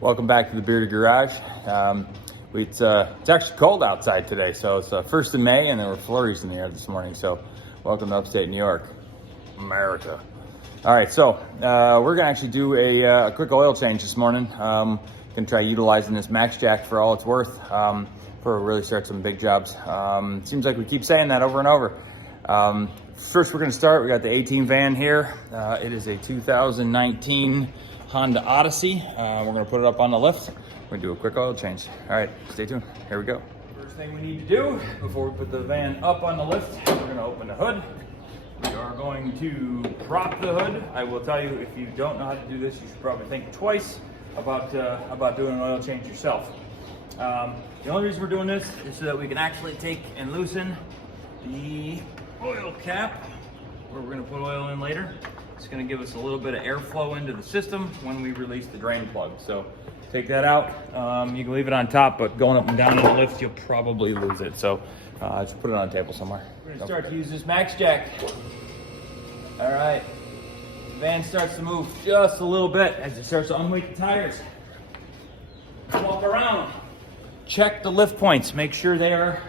Welcome back to the Bearded Garage. It's actually cold outside today, so it's 1st of May and there were flurries in the air this morning. So welcome to upstate New York, America. All right, so we're gonna actually do a quick oil change this morning. Gonna try utilizing this Max Jack for all it's worth for really start some big jobs. Seems like we keep saying that over and over. First, we're gonna start. We got the 18 van here. It is a 2019 Honda Odyssey. We're gonna put it up on the lift. We're gonna do a quick oil change. All right, stay tuned. Here we go. First thing we need to do before we put the van up on the lift, we're gonna open the hood. We are going to prop the hood. I will tell you, if you don't know how to do this, you should probably think twice about doing an oil change yourself. The only reason we're doing this is so that we can actually take and loosen the oil cap, where we're gonna put oil in later. It's gonna give us a little bit of airflow into the system when we release the drain plug. So take that out. You can leave it on top, but going up and down in the lift, you'll probably lose it. So just put it on a table somewhere. We're gonna start to use this Max Jack. All right, the van starts to move just a little bit as it starts to unweight the tires. Walk around, check the lift points, make sure they are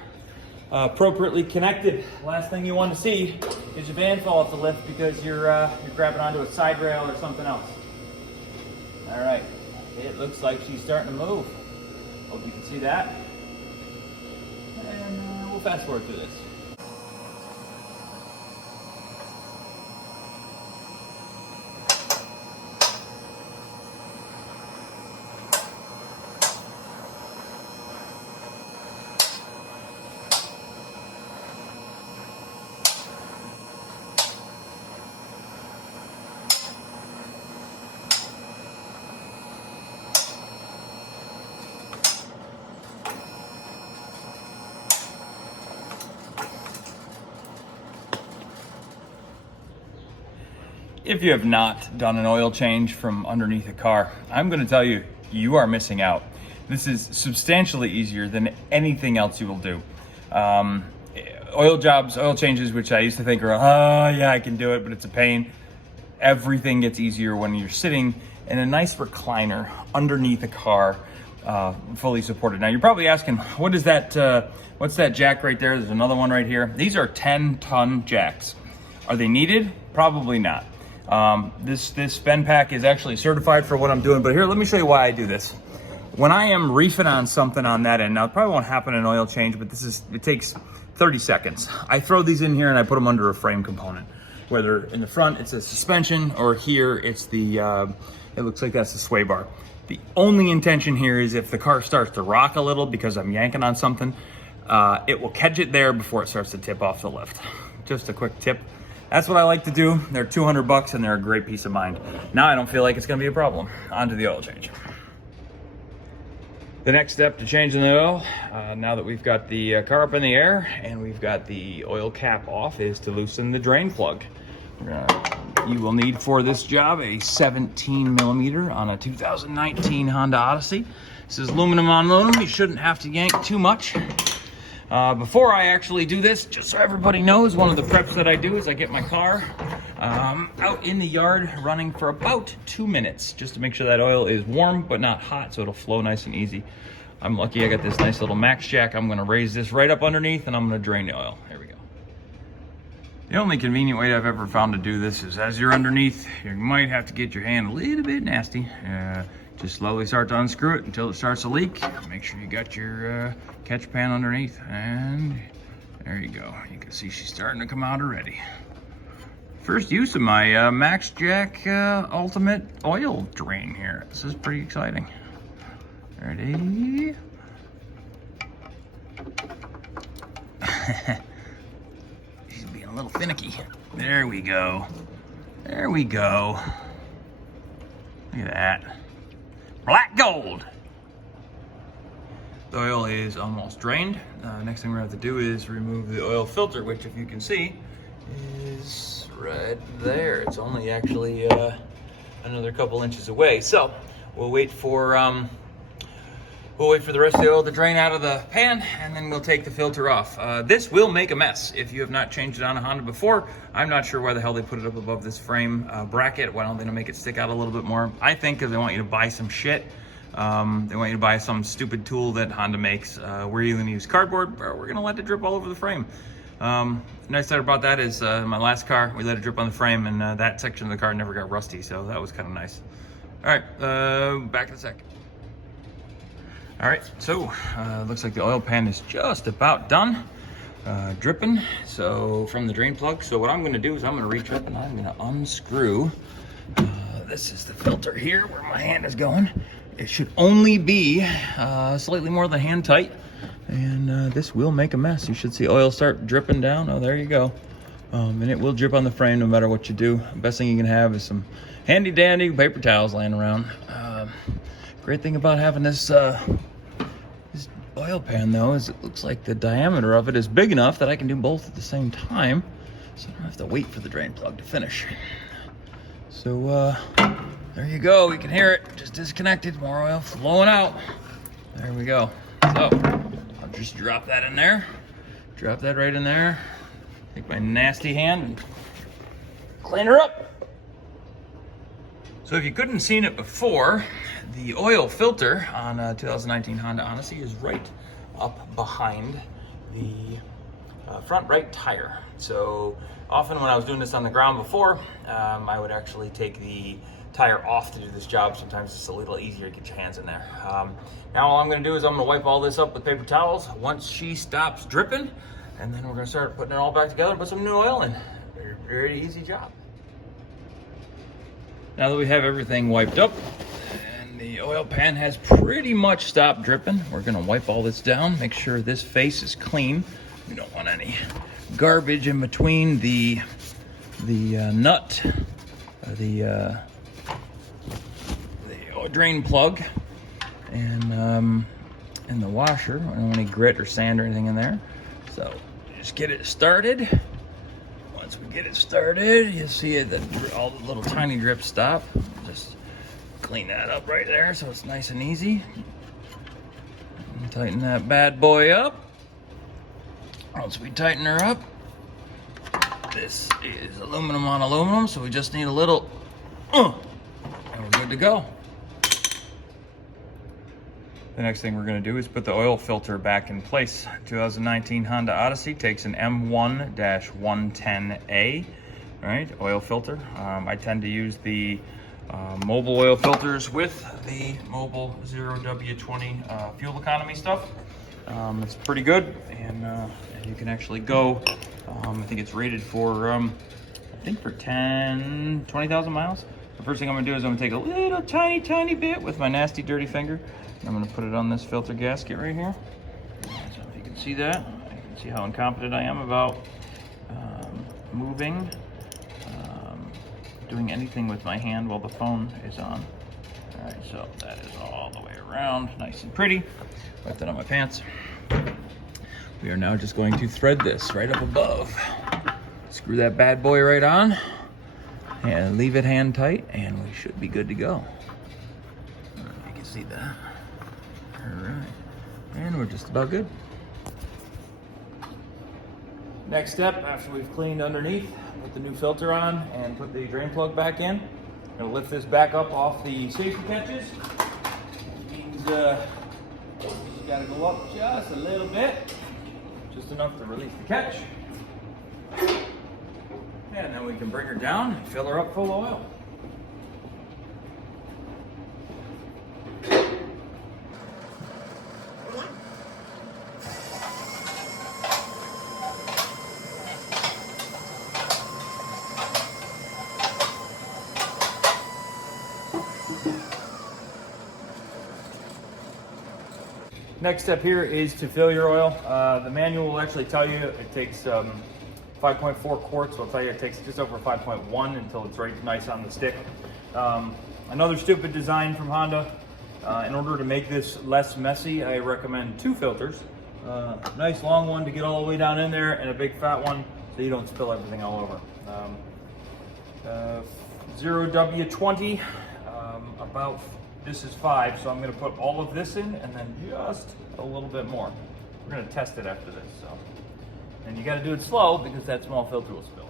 appropriately connected. Last thing you want to see is your van fall off the lift because you're grabbing onto a side rail or something else. All right, it looks like she's starting to move. Hope you can see that. And we'll fast forward through this. If you have not done an oil change from underneath a car, I'm going to tell you, you are missing out. This is substantially easier than anything else you will do. Oil jobs, oil changes, which I used to think are, oh yeah, I can do it, but it's a pain. Everything gets easier when you're sitting in a nice recliner underneath a car, fully supported. Now you're probably asking, what is that? What's that jack right there? There's another one right here. These are 10-ton jacks. Are they needed? Probably not. This fend pack is actually certified for what I'm doing, but here, let me show you why I do this. When I am reefing on something on that end, now it probably won't happen in oil change, but it takes 30 seconds. I throw these in here and I put them under a frame component. Whether in the front it's a suspension or here it's the, it looks like that's the sway bar. The only intention here is if the car starts to rock a little because I'm yanking on something, it will catch it there before it starts to tip off the lift. Just a quick tip. That's what I like to do. They're $200 and they're a great peace of mind. Now I don't feel like it's gonna be a problem. On to the oil change. The next step to changing the oil, now that we've got the car up in the air and we've got the oil cap off, is to loosen the drain plug. You will need for this job a 17 millimeter on a 2019 Honda Odyssey. This is aluminum on aluminum. You shouldn't have to yank too much. Before I actually do this, just so everybody knows, one of the preps that I do is I get my car out in the yard running for about 2 minutes, just to make sure that oil is warm but not hot, so it'll flow nice and easy. I'm lucky I got this nice little Max Jack. I'm gonna raise this right up underneath and I'm gonna drain the oil. Here we go. The only convenient way I've ever found to do this is as you're underneath, you might have to get your hand a little bit nasty. Just slowly start to unscrew it until it starts to leak. Make sure you got your catch pan underneath, and there you go. You can see she's starting to come out already. First use of my Max Jack Ultimate Oil Drain here. This is pretty exciting. Ready? She's being a little finicky. There we go. There we go. Look at that. Black gold. The oil is almost drained. Next thing we're gonna have to do is remove the oil filter, which, if you can see, is right there. It's only actually another couple inches away. So we'll wait for the rest of the oil to drain out of the pan, and then we'll take the filter off. This will make a mess if you have not changed it on a Honda before. I'm not sure why the hell they put it up above this frame bracket. Why don't they make it stick out a little bit more? I think because they want you to buy some shit. They want you to buy some stupid tool that Honda makes. We're either gonna use cardboard or we're gonna let it drip all over the frame. Nice thing about that is my last car, we let it drip on the frame, and that section of the car never got rusty, so that was kind of nice. All right, back in a sec. All right, so looks like the oil pan is just about done dripping. So from the drain plug. So what I'm going to do is I'm going to reach up and I'm going to unscrew. This is the filter here where my hand is going. It should only be slightly more than hand tight, and this will make a mess. You should see oil start dripping down. Oh, there you go. And it will drip on the frame no matter what you do. Best thing you can have is some handy dandy paper towels laying around. Great thing about having this oil pan though is it looks like the diameter of it is big enough that I can do both at the same time, so I don't have to wait for the drain plug to finish. So there you go. You can hear it just disconnected, more oil flowing out. There we go. So I'll just drop that in there, drop that right in there, take my nasty hand and clean her up. So if you couldn't seen it before, the oil filter on a 2019 Honda Odyssey is right up behind the front right tire. So often when I was doing this on the ground before, I would actually take the tire off to do this job. Sometimes it's a little easier to get your hands in there. Now all I'm gonna do is I'm gonna wipe all this up with paper towels once she stops dripping, and then we're gonna start putting it all back together and put some new oil in. Very easy job. Now that we have everything wiped up and the oil pan has pretty much stopped dripping, we're gonna wipe all this down, make sure this face is clean. We don't want any garbage in between the nut, the drain plug, and the washer. I don't want any grit or sand or anything in there. So just get it started. Once we get it started, you'll see it, all the little tiny drips stop. Just clean that up right there so it's nice and easy. And tighten that bad boy up. Once we tighten her up, this is aluminum on aluminum, so we just need a little, and we're good to go. The next thing we're going to do is put the oil filter back in place. 2019 Honda Odyssey takes an M1-110A, right, oil filter. I tend to use the Mobil oil filters with the Mobil 0W20 fuel economy stuff. It's pretty good, and you can actually go, I think it's rated for, I think for 20,000 miles. The first thing I'm going to do is I'm going to take a little tiny bit with my nasty dirty finger. I'm going to put it on this filter gasket right here. So if you can see that, you can see how incompetent I am about moving, doing anything with my hand while the phone is on. All right, so that is all the way around, nice and pretty. Wipe that on my pants. We are now just going to thread this right up above. Screw that bad boy right on and leave it hand tight, and we should be good to go. I don't know if you can see that. All right, and we're just about good. Next step, after we've cleaned underneath, put the new filter on and put the drain plug back in. I'm gonna lift this back up off the safety catches. Means you gotta go up just a little bit, just enough to release the catch. And then we can bring her down and fill her up full of oil. Next step here is to fill your oil. The manual will actually tell you it takes 5.4 quarts. Will tell you it takes just over 5.1 until it's right nice on the stick. Another stupid design from Honda. In order to make this less messy, I recommend 2 filters. Nice long one to get all the way down in there, and a big fat one so you don't spill everything all over. 0W20, about, this is 5, so I'm going to put all of this in and then just a little bit more. We're going to test it after this. So, and you got to do it slow because that small filter will spill.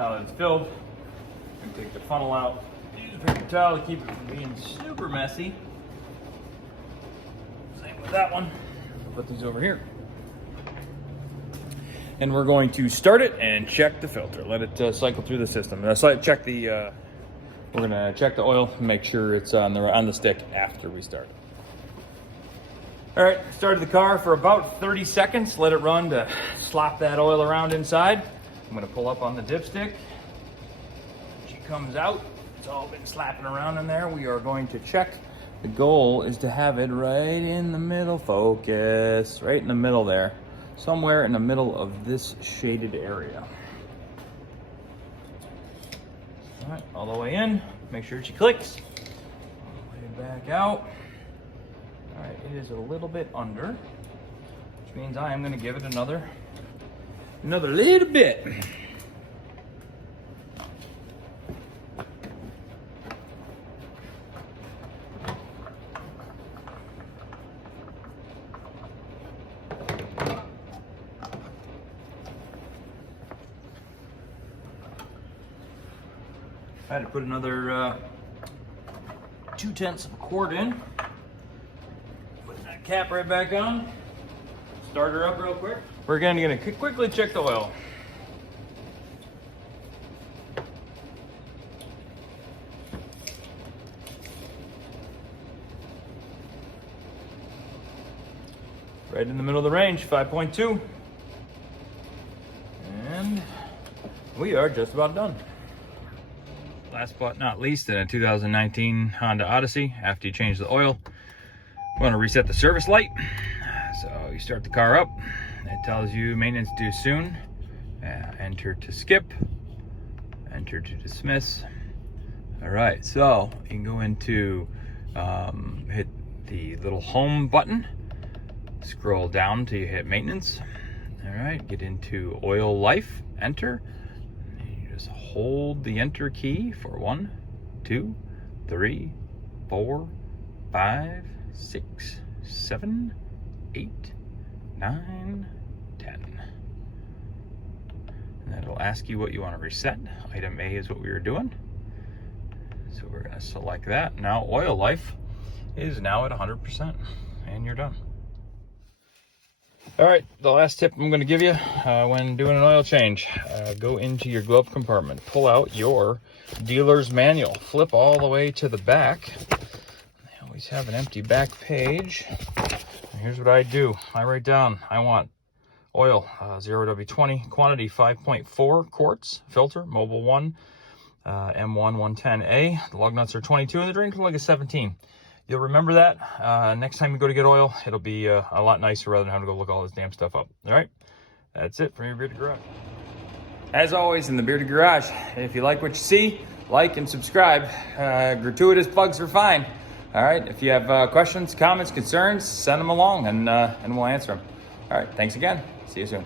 Now that it's filled, I'm gonna take the funnel out. Use a paper towel to keep it from being super messy. Same with that one. Put these over here. And we're going to start it and check the filter. Let it cycle through the system. Check the. We're gonna check the oil and make sure it's on the stick after we start it. All right, started the car for about 30 seconds. Let it run to slop that oil around inside. I'm gonna pull up on the dipstick. She comes out. It's all been slapping around in there. We are going to check. The goal is to have it right in the middle focus, right in the middle there. Somewhere in the middle of this shaded area. All right, all the way in. Make sure she clicks. All the way back out. All right, it is a little bit under, which means I am going to give it another little bit. I had to put another 0.2 quart in. Put that cap right back on. Start her up real quick. We're again going to quickly check the oil. Right in the middle of the range, 5.2. And we are just about done. Last but not least, in a 2019 Honda Odyssey, after you change the oil, we want to reset the service light. So you start the car up, it tells you maintenance due soon. Enter to skip, enter to dismiss. All right, so you can go into, hit the little home button, scroll down till you hit maintenance. All right, get into oil life, enter. Just hold the enter key for 1, 2, 3, 4, 5, 6, 7, 8, 9, 10. And that'll ask you what you want to reset. Item A is what we were doing. So we're going to select that. Now oil life is now at 100%, and you're done. All right, the last tip I'm going to give you when doing an oil change, go into your glove compartment, pull out your dealer's manual, flip all the way to the back. They always have an empty back page. And here's what I do. I write down, I want oil, 0W20, quantity 5.4 quarts, filter, Mobil 1, M1 110A. The lug nuts are 22 and the drain plug is 17. You'll remember that. Next time you go to get oil, it'll be a lot nicer rather than having to go look all this damn stuff up. All right, that's it from your Bearded Garage. As always in the Bearded Garage, if you like what you see, like and subscribe. Gratuitous plugs are fine. All right, if you have questions, comments, concerns, send them along and we'll answer them. All right, thanks again. See you soon.